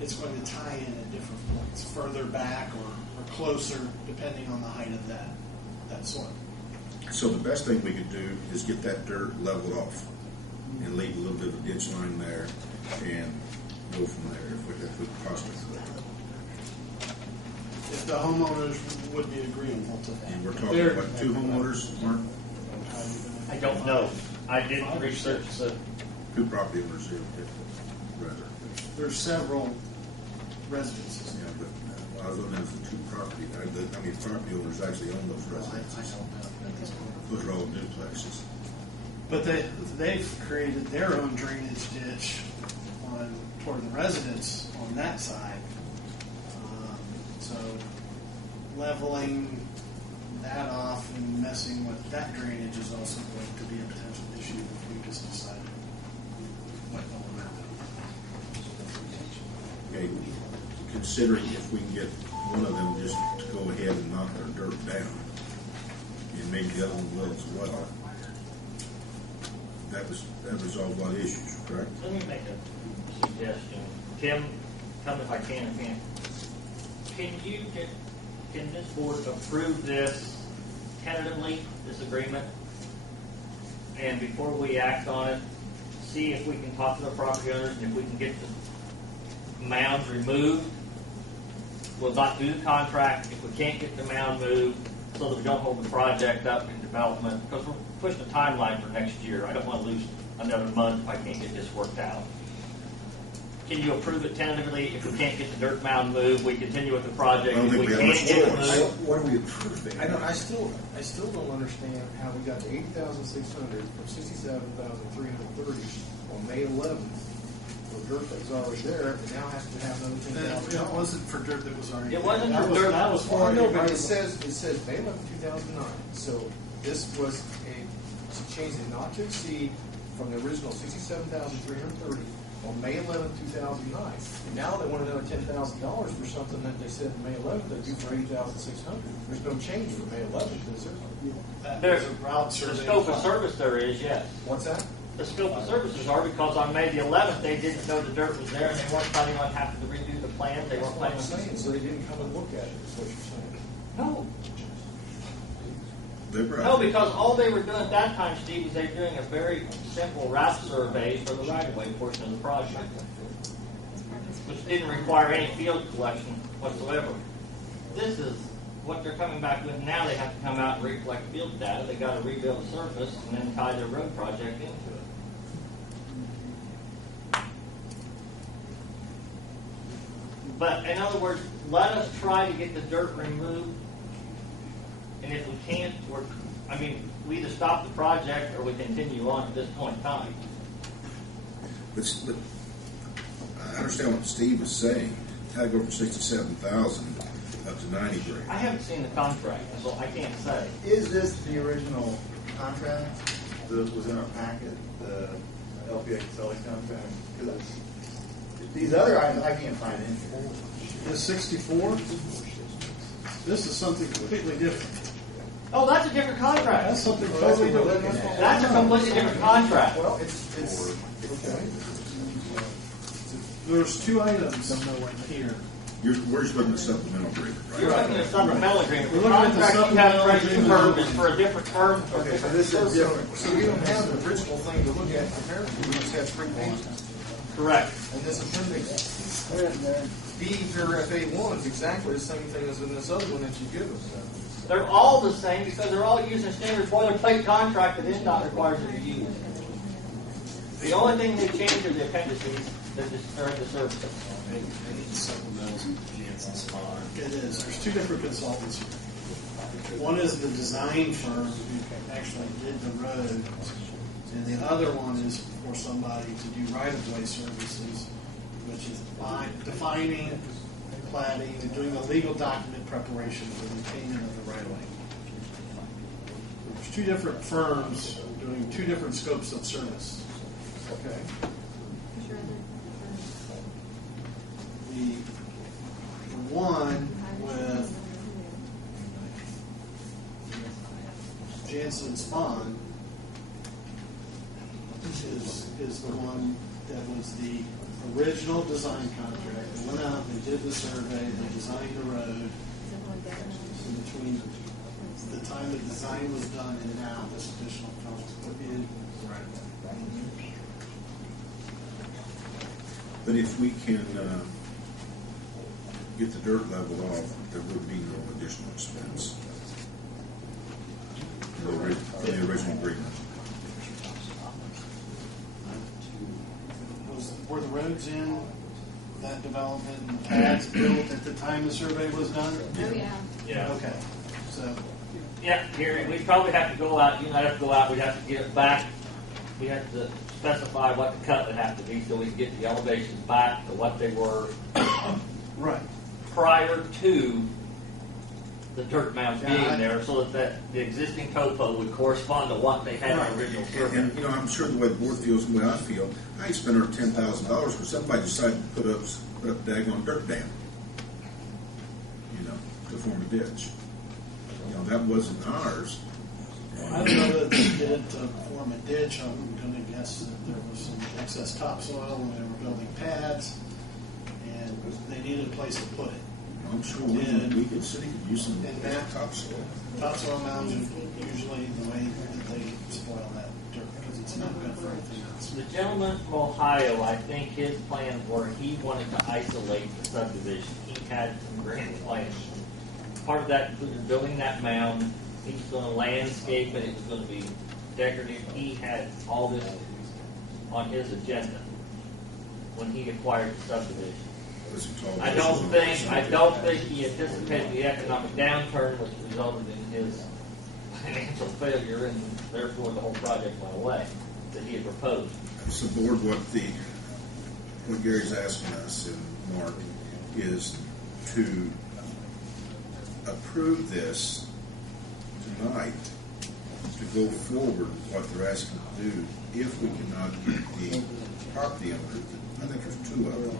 it's going to tie in at different points, further back or closer, depending on the height of that soil. So the best thing we could do is get that dirt leveled off and leave a little bit of a ditch line there and go from there if we possibly could. If the homeowners would be agreeable to that. And we're talking about 2 homeowners, Mark? I don't know. I didn't research the. 2 property owners here, rather. There's several residences. Yeah, but I was looking at the 2 property. I mean, property owners actually own those residences. Those are all duplexes. But they've created their own drainage ditch toward the residents on that side. So leveling that off and messing with that drainage is also going to be a potential issue if we just decide what will happen. Okay, considering if we can get one of them just to go ahead and knock their dirt down, and maybe the other one will as well, that resolves a lot of issues, correct? Let me make a suggestion. Tim, tell me if I can or can't. Can this board approve this tentatively, this agreement? And before we act on it, see if we can talk to the property owners and if we can get the mounds removed. We'll not do the contract if we can't get the mound moved so that we don't hold the project up in development, because we're pushing the timeline for next year. I don't want to lose another month if I can't get this worked out. Can you approve it tentatively? If we can't get the dirt mound moved, we continue with the project. I don't If we think we have can't get it much choice. moved, What are we approving? I still don't understand how we got to 80,600 from 67,330 on May 11th for dirt that was already there, and now has to have another $10,000. It wasn't for dirt that was already. It wasn't there. for dirt. That was Well, for. I know, but it says May 11th, 2009. So this was to change it not to exceed from the original 67,330 on May 11th, 2009. And now they want another $10,000 for something that they said May 11th they do for 80,600. There's no change from May 11th, is there? there's a route the survey. scope of service there is, yes. What's that? The scope of services are because on May the 11th, they didn't know the dirt was there and they weren't planning on having to redo the plans. They weren't That's what planning I'm saying. So they didn't come and look at it, is what you're saying. No. They were No, because all they were doing at that time, Steve, was they were doing a very simple route survey for the right-of-way portion of the project, which didn't require any field collection whatsoever. This is what they're coming back with now. They have to come out and recollect field data. They got to rebuild the surface and then tie their road project into it. But in other words, let us try to get the dirt removed. And if we can't, we either stop the project or we continue on at this point in time. But I understand what Steve was saying. How to go from 67,000 up to 90 grand. I haven't seen the contract, so I can't say. Is this the original contract that was in our packet, the LPA Caselli's contract? Because these other items I can't find in. The 64. This is something completely different. Oh, that's a different contract. That's something totally different. That's a completely different contract. Well, it's okay. There's 2 items here. We're just looking at supplemental agreement, right? You're looking at a supplemental agreement. The We're looking at the contract you have supplemental ready to agreement. confirm is for a different firm. Okay, so this is different. So we don't have the original thing to look at comparatively. We just have 3 pages. Correct. And this appendix B, paragraph A1 is exactly the same thing as in this other one that you give us. They're all the same because they're all using a standard boilerplate contract that INDOT requires them to use. The only thing they change are the appendices that are the services. It is. There's 2 different consultants here. One is the design firm who actually did the road, and the other one is for somebody to do right-of-way services, which is defining, platting, and doing the legal document preparation for the payment of the right-of-way. There's 2 different firms doing 2 different scopes of service. Okay. The one with Jansen Spahn is the one that was the original design contract, the went out, they did the survey, they designed the road. In between the time the design was done and now, this additional cost was put in. But if we can get the dirt leveled off, there would be no additional expense for the original agreement. Were the roads in that development and pads built at the time the survey was done? Oh, yeah. Yeah. Okay, so, Yeah, Gary, we'd probably have to go out, you and I'd have to go out, we'd have to get it back. We have to specify what the cut would have to be so we can get the elevations back to what they were right. prior to the dirt mound being Yeah, there, so that the existing topo would correspond to what they had in the original survey. And, you know, I'm sure the way the board feels and the way I feel, I ain't spent over $10,000 for somebody decided to put up a daggone dirt dam, you know, to form a ditch. You know, that wasn't ours. I don't know that they did it to form a ditch. I'm going to guess that there was some excess topsoil when they were building pads, and they needed a place to put it. I'm sure we could, city could use some And that topsoil. Topsoil mounds are usually the way that they spoil that dirt because it's not good for anything else. The gentleman from Ohio, I think his plans were he wanted to isolate the subdivision. He had some grand plans. Part of that included building that mound. He was going to landscape it. It was going to be decorative. He had all this on his agenda when he acquired the subdivision. I don't think he anticipated the economic downturn, which resulted in his financial failure, and therefore the whole project went away that he had proposed. So, board, what Gary's asking us and Mark is to approve this tonight to go forward with what they're asking to do if we cannot get the property owner, I think there's two of them,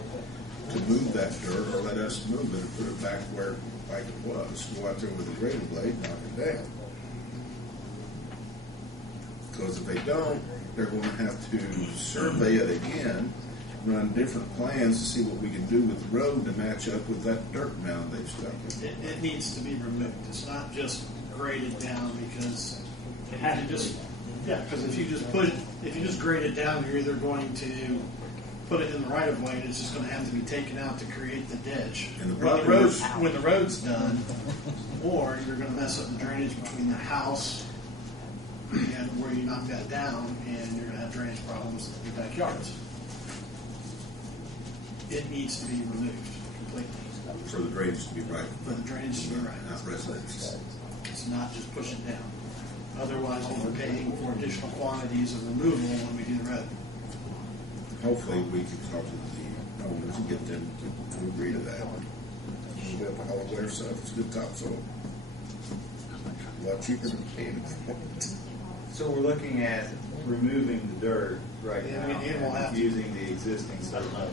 to move that dirt or let us move it and put it back where like it was. Go out there with a grader blade, knock it down. Because if they don't, they're going to have to survey it again, run different plans to see what we can do with the road to match up with that dirt mound they've stuck in. It needs to be removed. It's not just graded down because because if you just grade it down, you're either going to put it in the right of way and it's just going to have to be taken out to create the ditch And when the road's done, or you're going to mess up the drainage between the house and where you knock that down, and you're going to have drainage problems in your backyards. It needs to be removed completely. For the drainage to be right. For the drainage to be right. Not residents. It's not just push it down. Otherwise, we'll be paying for additional quantities of removal when we do the road. Hopefully, we can talk to the owners and get them to agree to that. We'll get the whole their stuff. It's good topsoil. A lot cheaper than paying for it. So we're looking at removing the dirt right Yeah, now, and we'll have to. using the existing survey.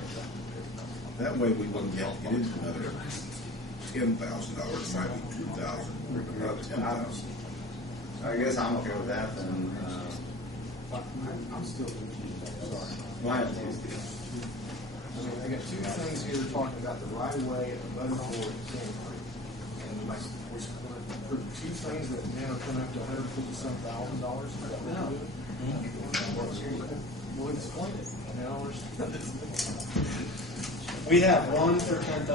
That way, we wouldn't have to get into another $10,000. It might be $2,000, not $10,000. I guess I'm okay with that, then. I'm still confused, sorry. Why not these two? I mean, I got two things here talking about the right of way and the motor board and Sand Creek. And we're going to approve two things that now are coming up to $150-some thousand. Is that what we're doing? We'll explain it. Now We have one for $10,000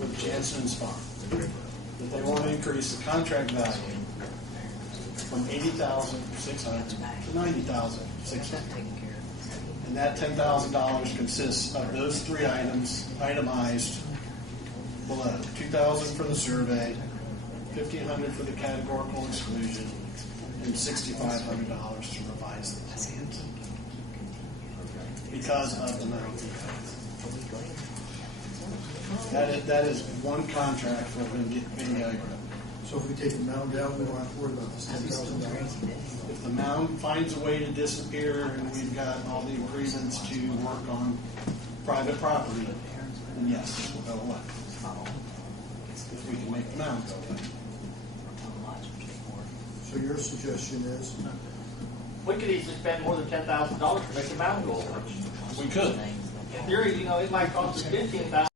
with Jansen and Spahn. That they want to increase the contract value from $80,600 to $90,600. And that $10,000 consists of those three items itemized below. $2,000 for the survey, $1,500 for the categorical exclusion, and $6,500 to revise the plans. Because of the mountain defect. That is one contract for video. So if we take the mound down, we don't have to worry about this $10,000. If the mound finds a way to disappear and we've got all the agreements to work on private property, then yes, this will go away. If we can make the mound go away. So your suggestion is, We could easily spend more than $10,000 to make the mountain go away. We could. in theory, it might cost us $15,000.